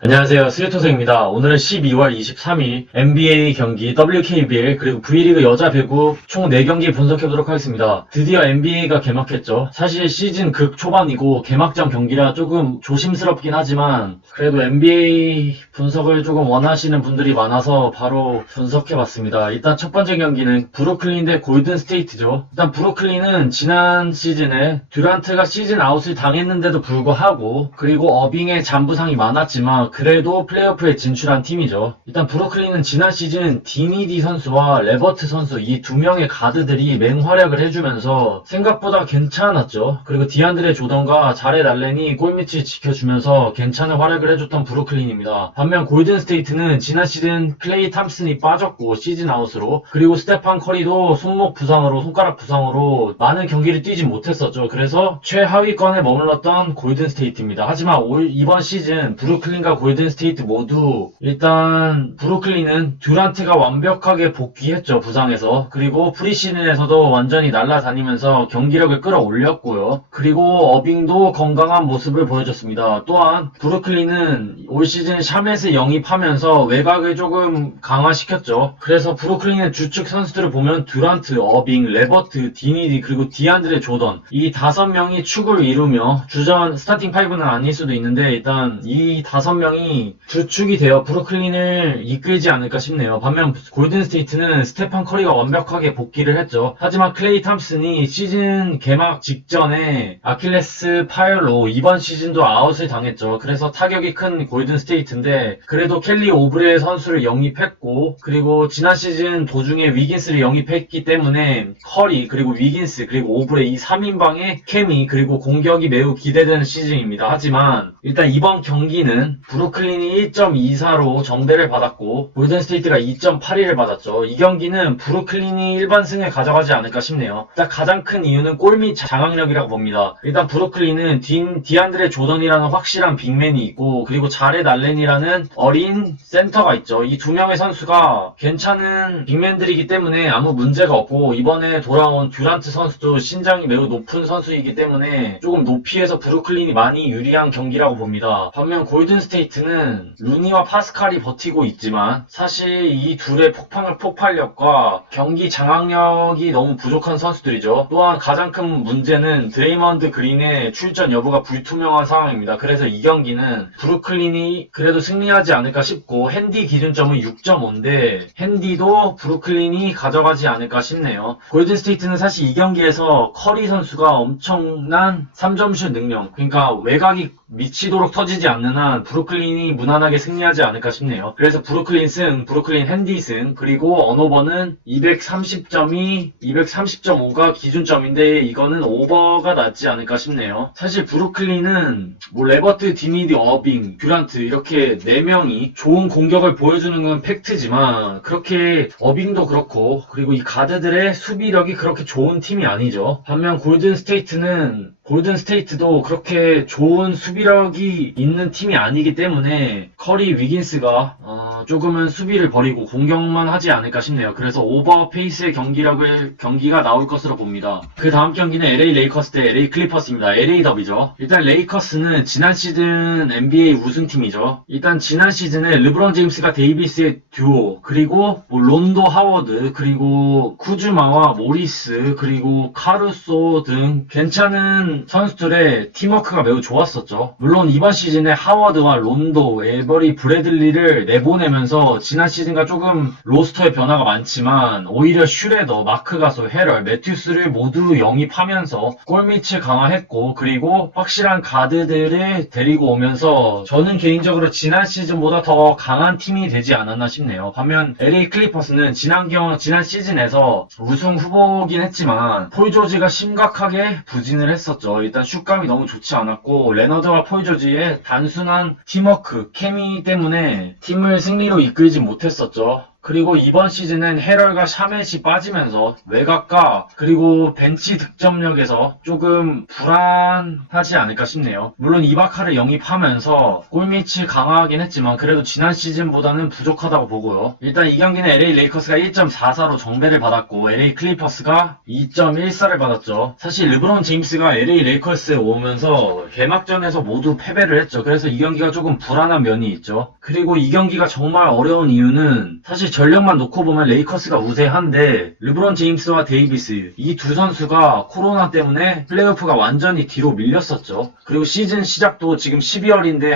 안녕하세요. 스리토세입니다. 오늘은 12월 23일 NBA 경기 WKBL 그리고 V리그 여자 배구 총 4경기 분석해보도록 하겠습니다. 드디어 NBA가 개막했죠. 사실 시즌 극 초반이고 개막전 경기라 조금 조심스럽긴 하지만 그래도 NBA 분석을 조금 원하시는 분들이 많아서 바로 분석해봤습니다. 일단 첫 번째 경기는 브루클린 대 골든 스테이트죠. 일단 브루클린은 지난 시즌에 듀란트가 시즌 아웃을 당했는데도 불구하고 그리고 어빙의 잔부상이 많았지만 그래도 플레이오프에 진출한 팀이죠. 일단 브루클린은 지난 시즌 디니디 선수와 레버트 선수 이 두 명의 가드들이 맹활약을 해주면서 생각보다 괜찮았죠. 그리고 디안드레 조던과 자렛 알렌이 골밑을 지켜주면서 괜찮은 활약을 해줬던 브루클린입니다. 반면 골든 스테이트는 지난 시즌 클레이 탐슨이 빠졌고 시즌 아웃으로 그리고 스테판 커리도 손목 부상으로 손가락 부상으로 많은 경기를 뛰지 못했었죠. 그래서 최하위권에 머물렀던 골든 스테이트입니다. 하지만 이번 시즌 브루클린과 골든 스테이트 모두 일단 브루클린은 듀란트가 완벽하게 복귀했죠. 부상에서. 그리고 프리시즌에서도 완전히 날아다니면서 경기력을 끌어올렸고요. 그리고 어빙도 건강한 모습을 보여줬습니다. 또한 브루클린은 올 시즌 샤멧을 영입하면서 외곽을 조금 강화시켰죠. 그래서 브루클린의 주축 선수들을 보면 듀란트, 어빙, 레버트, 디니디 그리고 디안드레 조던 이 5명이 축을 이루며 주전 스타팅 5는 아닐 수도 있는데 일단 이 5명이 주축이 되어 브루클린을 이끌지 않을까 싶네요. 반면 골든 스테이트는 스테판 커리가 완벽하게 복귀를 했죠. 하지만 클레이 탐슨이 시즌 개막 직전에 아킬레스 파열로 이번 시즌도 아웃을 당했죠. 그래서 타격이 큰 골든 스테이트인데 그래도 켈리 오브레 선수를 영입했고 그리고 지난 시즌 도중에 위긴스를 영입했기 때문에 커리 그리고 위긴스 그리고 오브레 이 3인방의 케미 그리고 공격이 매우 기대되는 시즌입니다. 하지만 일단 이번 경기는 브루클린이 1.24로 정배를 받았고 골든스테이트가 2.82를 받았죠. 이 경기는 브루클린이 일반승을 가져가지 않을까 싶네요. 일단 가장 큰 이유는 골밑 장악력이라고 봅니다. 일단 브루클린은 디안드레 조던이라는 확실한 빅맨이 있고 그리고 자렛 알렌이라는 어린 센터가 있죠. 이 두 명의 선수가 괜찮은 빅맨들이기 때문에 아무 문제가 없고 이번에 돌아온 듀란트 선수도 신장이 매우 높은 선수이기 때문에 조금 높이에서 브루클린이 많이 유리한 경기라고 봅니다. 반면 골든스테이트는 루니와 파스칼이 버티고 있지만 사실 이 둘의 폭발력과 경기 장악력이 너무 부족한 선수들이죠. 또한 가장 큰 문제는 드레이먼드 그린의 출전 여부가 불투명한 상황입니다. 그래서 이 경기는 브루클린이 그래도 승리하지 않을까 싶고 핸디 기준점은 6.5인데 핸디도 브루클린이 가져가지 않을까 싶네요. 골든스테이트는 사실 이 경기에서 커리 선수가 엄청난 3점슛 능력 그러니까 외곽이 미치도록 터지지 않는 한 브루클린이 무난하게 승리하지 않을까 싶네요. 그래서 브루클린 승, 브루클린 핸디 승, 그리고 언오버는 230점이 230.5가 기준점인데 이거는 오버가 낫지 않을까 싶네요. 사실 브루클린은 뭐 레버트, 디니디, 어빙, 듀란트 이렇게 4명이 좋은 공격을 보여주는 건 팩트지만 그렇게 어빙도 그렇고 그리고 이 가드들의 수비력이 그렇게 좋은 팀이 아니죠. 반면 골든스테이트도 그렇게 좋은 수비력이 있는 팀이 아니기 때문에 커리 위긴스가 조금은 수비를 버리고 공격만 하지 않을까 싶네요. 그래서 오버 페이스의 경기가 나올 것으로 봅니다. 그 다음 경기는 LA 레이커스 대 LA 클리퍼스입니다. LA 더비죠. 일단 레이커스는 지난 시즌 NBA 우승팀이죠. 일단 지난 시즌에 르브론 제임스가 데이비스의 듀오 그리고 뭐 론도 하워드 그리고 쿠즈마와 모리스 그리고 카루소 등 괜찮은 선수들의 팀워크가 매우 좋았었죠. 물론 이번 시즌에 하워드와 론도, 에버리, 브래들리를 내보내면서 지난 시즌과 조금 로스터의 변화가 많지만 오히려 슈레더, 마크 가소, 헤럴, 매튜스를 모두 영입하면서 골밑을 강화했고 그리고 확실한 가드들을 데리고 오면서 저는 개인적으로 지난 시즌보다 더 강한 팀이 되지 않았나 싶네요. 반면 LA 클리퍼스는 지난 시즌에서 우승 후보긴 했지만 폴 조지가 심각하게 부진을 했었죠. 일단 슛감이 너무 좋지 않았고 레너드와 폴 조지의 단순한 팀워크, 케미 때문에 팀을 승리로 이끌지 못했었죠. 그리고 이번 시즌은 헤럴과 샤멧이 빠지면서 외곽과 그리고 벤치 득점력에서 조금 불안하지 않을까 싶네요. 물론 이바카를 영입하면서 골밑이 강화하긴 했지만 그래도 지난 시즌보다는 부족하다고 보고요. 일단 이 경기는 LA 레이커스가 1.44로 정배를 받았고 LA 클리퍼스가 2.14를 받았죠. 사실 르브론 제임스가 LA 레이커스에 오면서 개막전에서 모두 패배를 했죠. 그래서 이 경기가 조금 불안한 면이 있죠. 그리고 이 경기가 정말 어려운 이유는 사실 전력만 놓고 보면 레이커스가 우세한데 르브론 제임스와 데이비스 이 두 선수가 코로나 때문에 플레이오프가 완전히 뒤로 밀렸었죠. 그리고 시즌 시작도 지금 12월인데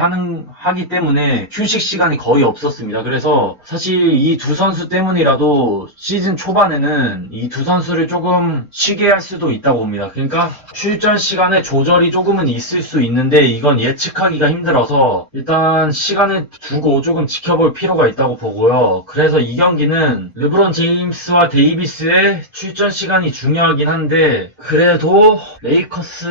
하기 때문에 휴식 시간이 거의 없었습니다. 그래서 사실 이 두 선수 때문이라도 시즌 초반에는 이 두 선수를 조금 쉬게 할 수도 있다고 봅니다. 그러니까 출전 시간에 조절이 조금은 있을 수 있는데 이건 예측하기가 힘들어서 일단 시간을 두고 조금 지켜볼 필요가 있다고 보고요. 그래서 이 경기는 르브론 제임스와 데이비스의 출전 시간이 중요하긴 한데 그래도 레이커스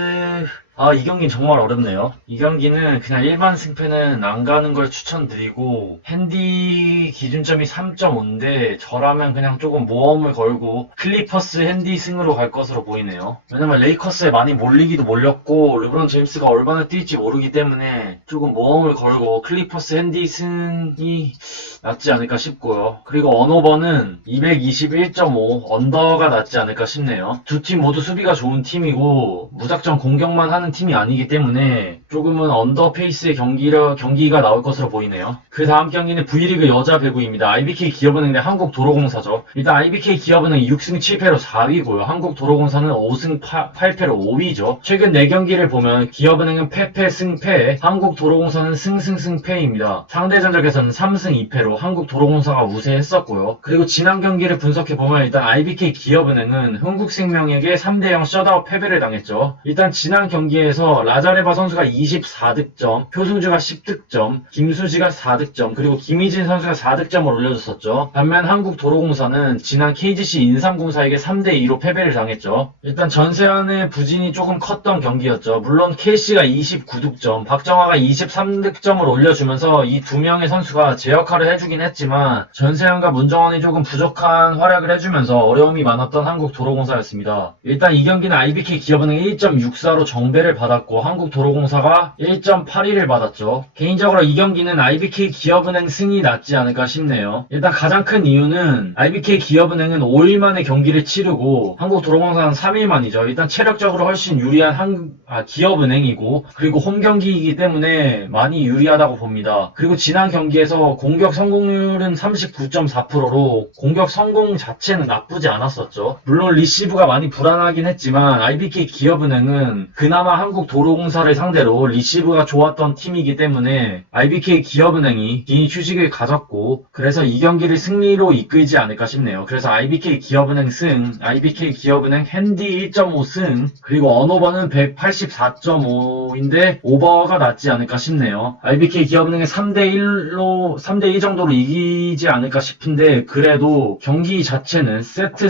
이 경기는 정말 어렵네요. 이 경기는 그냥 일반 승패는 안 가는 걸 추천드리고 핸디 기준점이 3.5인데 저라면 그냥 조금 모험을 걸고 클리퍼스 핸디 승으로 갈 것으로 보이네요. 왜냐면 레이커스에 많이 몰리기도 몰렸고 르브론 제임스가 얼마나 뛸지 모르기 때문에 조금 모험을 걸고 클리퍼스 핸디 승이 낫지 않을까 싶고요. 그리고 언오버는 221.5 언더가 낫지 않을까 싶네요. 두 팀 모두 수비가 좋은 팀이고 무작정 공격만 하는 팀이 아니기 때문에 조금은 언더 페이스의 경기가 나올 것으로 보이네요. 그 다음 경기는 V리그 여자 배구입니다. IBK 기업은행 대 한국도로공사죠. 일단 IBK 기업은행이 6승 7패로 4위고요. 한국도로공사는 5승 8패로 5위죠. 최근 4경기를 보면 기업은행은 패패 승패, 한국도로공사는 승승승패입니다. 상대 전적에서는 3승 2패로 한국도로공사가 우세했었고요. 그리고 지난 경기를 분석해보면 일단 IBK 기업은행은 흥국생명에게 3대0 셧아웃 패배를 당했죠. 일단 지난 경기에서 라자레바 선수가 24득점, 표승주가 10득점, 김수지가 4득점, 그리고 김희진 선수가 4득점을 올려줬었죠. 반면 한국도로공사는 지난 KGC 인삼공사에게 3대2로 패배를 당했죠. 일단 전세환의 부진이 조금 컸던 경기였죠. 물론 KC가 29득점, 박정화가 23득점을 올려주면서 이 두 명의 선수가 제 역할을 해주긴 했지만 전세환과 문정원이 조금 부족한 활약을 해주면서 어려움이 많았던 한국도로공사였습니다. 일단 이 경기는 IBK 기업은행 1.64로 정배를 받았고 한국도로공사가 1.82를 받았죠. 개인적으로 이 경기는 IBK 기업은행 승이 낫지 않을까 싶네요. 일단 가장 큰 이유는 IBK 기업은행은 5일 만에 경기를 치르고 한국도로공사는 3일 만이죠. 일단 체력적으로 훨씬 유리한 기업은행이고 그리고 홈 경기이기 때문에 많이 유리하다고 봅니다. 그리고 지난 경기에서 공격 성공률은 39.4%로 공격 성공 자체는 나쁘지 않았었죠. 물론 리시브가 많이 불안하긴 했지만 IBK 기업은행은 그나마 한국도로공사를 상대로 리시브가 좋았던 팀이기 때문에 IBK 기업은행이 긴 휴식을 가졌고 그래서 이 경기를 승리로 이끌지 않을까 싶네요. 그래서 IBK 기업은행 승, IBK 기업은행 핸디 1.5 승, 그리고 언오버는 184.5인데 오버가 낫지 않을까 싶네요. IBK 기업은행이 3대1 정도로 이기지 않을까 싶은데 그래도 경기 자체는 세트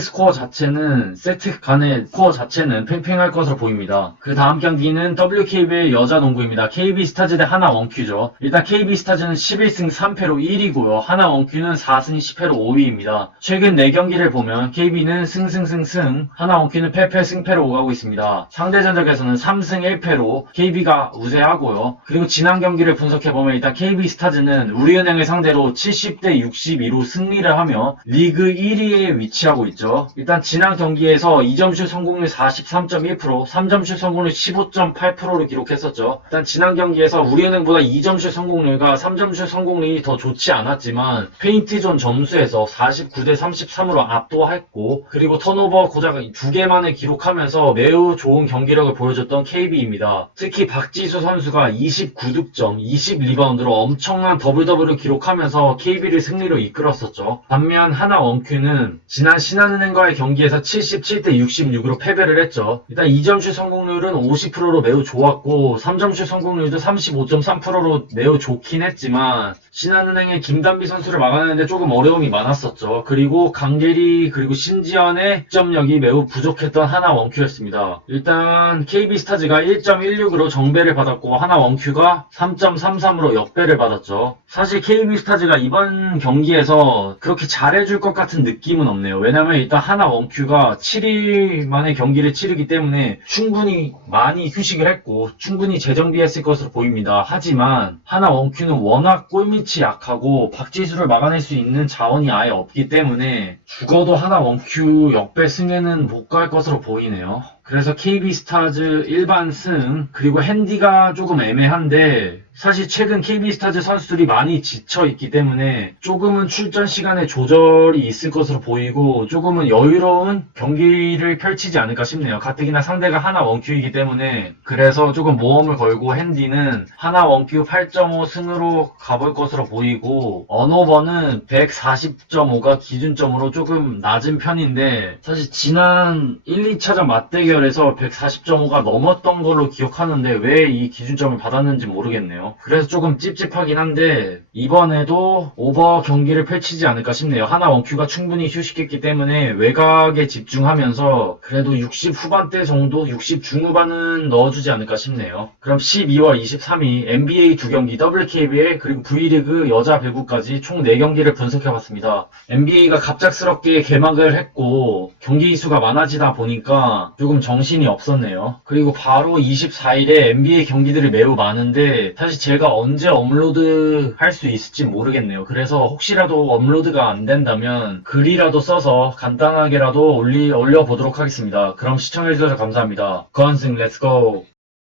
간의 스코어 자체는 팽팽할 것으로 보입니다. 그 다음 경기는 WKBL 여자 농구입니다. KB스타즈 대 하나원큐죠. 일단 KB스타즈는 11승 3패로 1위고요. 하나원큐는 4승 10패로 5위입니다. 최근 4경기를 보면 KB는 승승승승, 하나원큐는 패패 승패로 오가고 있습니다. 상대 전적에서는 3승 1패로 KB가 우세하고요. 그리고 지난 경기를 분석해보면 일단 KB스타즈는 우리은행을 상대로 70대 62로 승리를 하며 리그 1위에 위치하고 있죠. 일단 지난 경기에서 2점슛 성공률 43.1%, 3점슛 성공률 15.8%를 기록했었죠. 일단 지난 경기에서 우리은행보다 2점슛 성공률과 3점슛 성공률이 더 좋지 않았지만 페인트존 점수에서 49대 33으로 압도했고 그리고 턴오버 고작 2개만을 기록하면서 매우 좋은 경기력을 보여줬던 KB입니다. 특히 박지수 선수가 29득점, 20리바운드로 엄청난 더블더블을 기록하면서 KB를 승리로 이끌었었죠. 반면 하나원큐는 지난 신한은행과의 경기에서 77대 66으로 패배를 했죠. 일단 2점슛 성공률은 60%로 매우 좋았고 3점슛 성공률도 35.3%로 매우 좋긴 했지만 신한은행의 김단비 선수를 막아내는데 조금 어려움이 많았었죠. 그리고 강계리 그리고 신지현의 득점력이 매우 부족했던 하나 원큐였습니다. 일단 KB스타즈가 1.16으로 정배를 받았고 하나 원큐가 3.33으로 역배를 받았죠. 사실 KB스타즈가 이번 경기에서 그렇게 잘해줄 것 같은 느낌은 없네요. 왜냐면 일단 하나 원큐가 7일 만에 경기를 치르기 때문에 충분히 많이 휴식을 했고 충분히 재정비했을 것으로 보입니다. 하지만 하나 원큐는 워낙 골밑이 약하고 박지수를 막아낼 수 있는 자원이 아예 없기 때문에 죽어도 하나 원큐 역배 승에는 못 갈 것으로 보이네요. 그래서 KB스타즈 일반 승 그리고 핸디가 조금 애매한데 사실 최근 KB스타즈 선수들이 많이 지쳐있기 때문에 조금은 출전 시간에 조절이 있을 것으로 보이고 조금은 여유로운 경기를 펼치지 않을까 싶네요. 가뜩이나 상대가 하나 원큐이기 때문에 그래서 조금 모험을 걸고 핸디는 하나 원큐 8.5 승으로 가볼 것으로 보이고 언오버는 140.5가 기준점으로 조금 낮은 편인데 사실 지난 1, 2차전 맞대결에서 140.5가 넘었던 걸로 기억하는데 왜 이 기준점을 받았는지 모르겠네요. 그래서 조금 찝찝하긴 한데 이번에도 오버 경기를 펼치지 않을까 싶네요. 하나 원큐가 충분히 휴식했기 때문에 외곽에 집중하면서 그래도 60 후반대 정도, 60 중후반은 넣어주지 않을까 싶네요. 그럼 12월 23일 NBA 2경기, WKBL 그리고 V리그 여자 배구까지 총 4경기를 분석해봤습니다. NBA가 갑작스럽게 개막을 했고 경기 수가 많아지다 보니까 조금 정신이 없었네요. 그리고 바로 24일에 NBA 경기들이 매우 많은데 사실 제가 언제 업로드 할 수 있을지 모르겠네요. 그래서 혹시라도 업로드가 안 된다면 글이라도 써서 간단하게라도 올려보도록 하겠습니다. 그럼 시청해주셔서 감사합니다. 건승 렛츠고!